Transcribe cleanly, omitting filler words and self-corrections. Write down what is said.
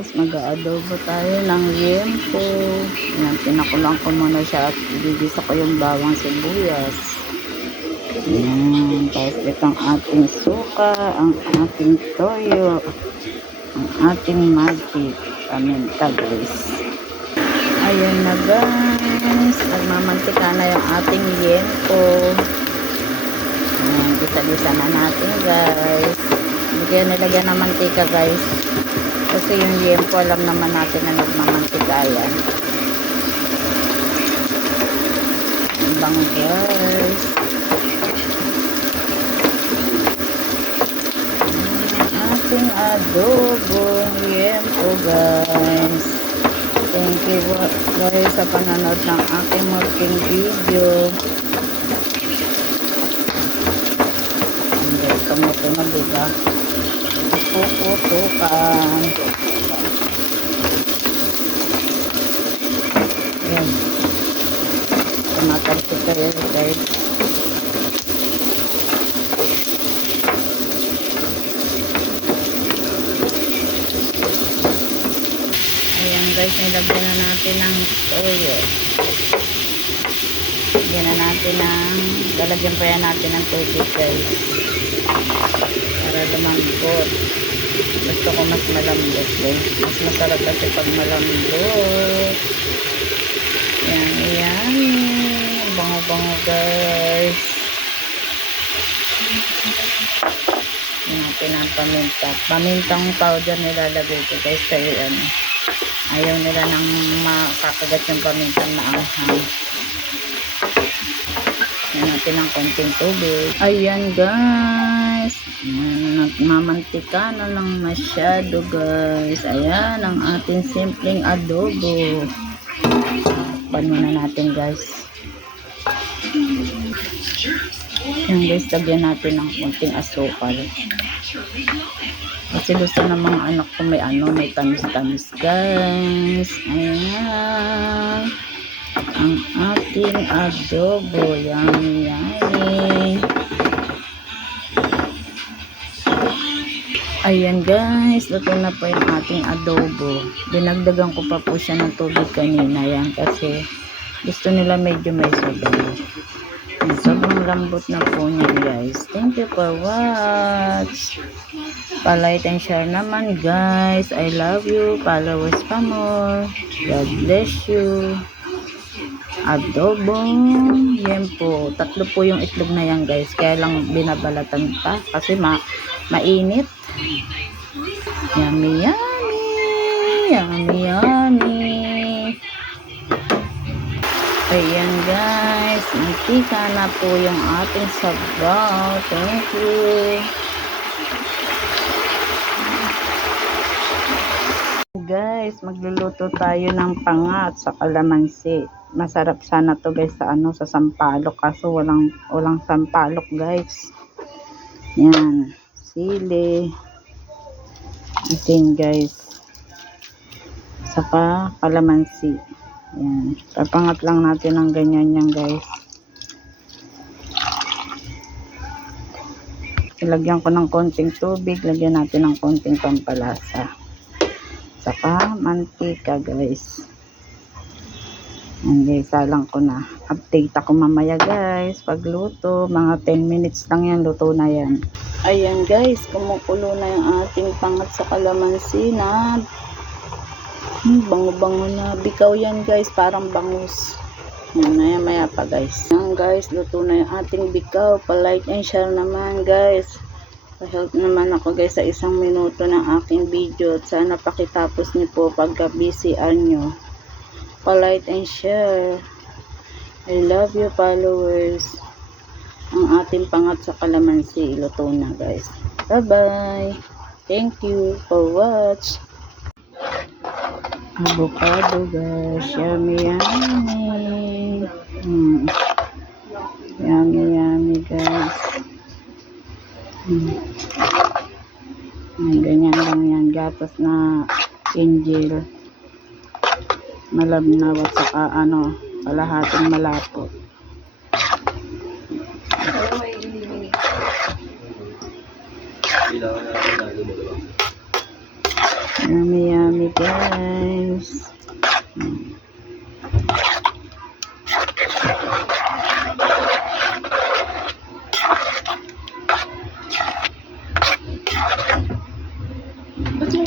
Mag-aadobo tayo ng yempo. Yan, pinakulang ko muna siya at igigisa ko yung bawang sibuyas. Yan, tapos itong ating suka, ang ating toyo, ang ating magic, paminta guys. Ayan na guys, nagmamantika na yung ating yempo. Ayan, gisa-gisa na natin guys. Hindi kaya nilagyan ng mantika guys. Kasi yung yempo, alam naman natin na nagmamantika yan. Ang bango guys. Ang ating adobo yempo guys. Thank you guys sa panonood ng aking munting video. Ang guys, kamuto na diba? Puputukan. Ayan. Tumatalsik kayo guys. Ayan guys, nilagyan na natin ng toyo. Lagyan na natin ng, lalagyan pa yan natin ng tubig guys. Para lumambot. Gusto ko mas malambot guys. Mas masarap kasi pag malambot. Yan, yan. Bango-bango guys. Yan natin ang paminta. Pamintang powder nilalagay ko guys. Kaya ano, ayaw nila nang makakagat yung pamintang maanghang. Yan natin ang konting tubig. Ayan guys. Nagmamantika na lang masyado guys. Ayan ang ating simpleng adobo. Pan muna natin guys. Ayan guys, lagyan natin ng konting asukal. Kasi gusto ng mga anak ko may may tamis-tamis guys. Ayan ang ating adobo. Yummy yummy. Ayan guys, luto na po yung ating adobo. Dinagdagan ko pa po siya ng tubig kanina yan kasi gusto nila medyo may sabaw. Sobrang lambot na po niya guys. Thank you for watch. Pa-like and share naman guys. I love you. Followers pa more. God bless you. Adobo yempo. 3 po yung itlog na yan guys. Kaya lang binabalatan pa kasi mainit. Yummy yummy. Yummy yummy. Ayan guys, mantika na po yung ating sabaw. Thank you. Guys, magluluto tayo ng pangat sa kalamansi. Masarap sana to guys sa sa sampalok, kaso walang sampalok guys. Yan, sili. Atin guys. Saka kalamansi. Yan. Papangat lang natin ng ganyan yan guys. Ilagyan ko ng konting tubig. Lagyan natin ng konting pampalasa. Saka mantika guys. Yan guys. Salang ko na. Update ako mamaya guys. Pagluto. Mga 10 minutes lang yan. Luto na yan. Ayan guys. Kumukulo na yung ating pangat sa kalamansi na bango-bango na. Bikaw yan guys, parang bangus. Yan, maya pa guys. Yan guys, luto na yung ating bikaw. Pa-like and share naman guys. Pa-help naman ako guys sa 1 minuto ng aking video. At sana pakitapos niyo po pagka BCR nyo. Pa-like and share. I love you followers. Ang ating pangat sa kalamansi, luto na guys. Bye-bye. Thank you for watch. Avocado guys, yummy yummy. Yummy yummy guys. Ganyan lang yan, gatas na angel, malabnaw at saka kalahating malapot. Yummy, yummy, guys. Ba't yung